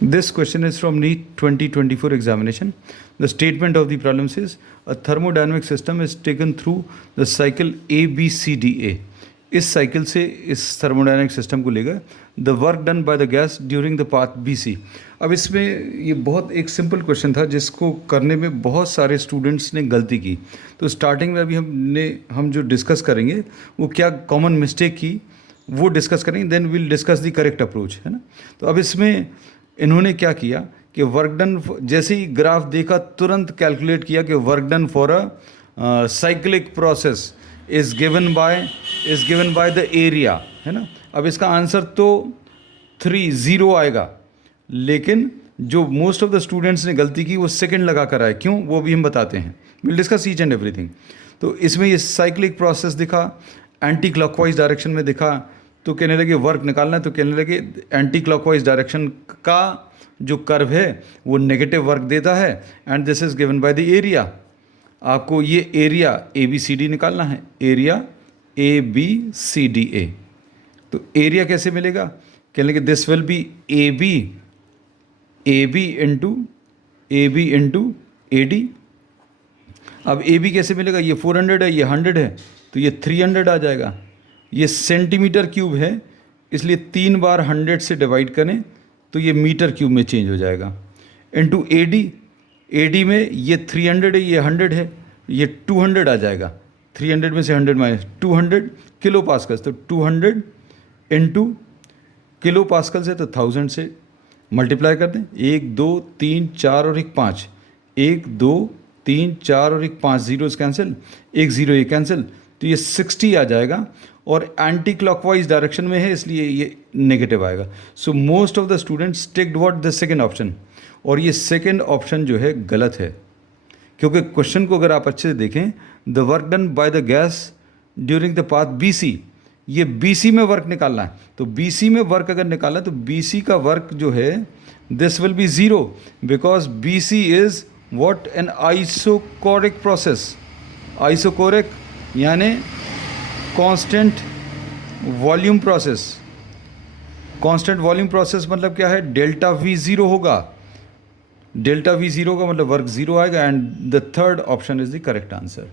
This question is from NEET 2024 examination. The statement of the problem says a thermodynamic system is taken through the cycle ABCDA. इस cycle से इस thermodynamic system को लेगा the work done by the gas during the path BC. अब इसमें ये बहुत एक सिंपल क्वेश्चन था जिसको करने में बहुत सारे स्टूडेंट्स ने गलती की. तो स्टार्टिंग में अभी हम जो डिस्कस करेंगे वो क्या कॉमन मिस्टेक की वो डिस्कस करेंगे, then will discuss the correct approach, है ना. तो अब इसमें इन्होंने क्या किया कि वर्क डन, जैसे ही ग्राफ देखा तुरंत कैलकुलेट किया कि work done for a cyclic process is given by the area, है ना. अब इसका आंसर तो 30 आएगा, लेकिन जो मोस्ट ऑफ द स्टूडेंट्स ने गलती की वो सेकंड लगा कर आए. क्यों, वो भी हम बताते हैं. Will discuss each and everything. तो इसमें ये साइक्लिक प्रोसेस दिखा, एंटी क्लॉकवाइज डायरेक्शन में दिखा, तो कहने लगे वर्क निकालना है, तो कहने लगे एंटी क्लॉकवाइज डायरेक्शन का जो कर्व है वो नेगेटिव वर्क देता है and this is given by the area. आपको ये एरिया ABCD निकालना है, एरिया ABCDA. तो एरिया कैसे मिलेगा, कहने लगे this will B AB into AD. अब AB कैसे मिलेगा, ये 400 है, ये 100 है, तो ये 300 आ जाएगा. ये सेंटीमीटर क्यूब है, इसलिए 3 बार 100 से डिवाइड करें तो ये मीटर क्यूब में चेंज हो जाएगा. इनटू AD में ये 300 है, ये 100 है, ये 200 आ जाएगा. 300 में से 100 माइनस 200 किलो पास्कल, तो 200 इंटू किलो पास्कल से तो 1000 से मल्टीप्लाई कर दें. 1 2 3 4 और 1 5, 1 2 3 4 और 1 5, जीरोस कैंसिल, 1 0 ये कैंसिल, तो ये 60 आ जाएगा. और एंटी क्लॉकवाइज डायरेक्शन में है इसलिए ये नेगेटिव आएगा. So most of the students ticked what, the second option. और ये सेकंड ऑप्शन जो है गलत है, क्योंकि क्वेश्चन को अगर आप अच्छे से देखें, the work done by the gas during the path BC, ये BC में वर्क निकालना है. तो BC में वर्क अगर निकालना तो BC का वर्क जो है this will be 0 because BC is what, an isochoric process. Isochoric यानी constant volume process. Constant volume process मतलब क्या है, डेल्टा V 0 होगा. डेल्टा V 0 का मतलब वर्क 0 आएगा and the third option is the correct answer.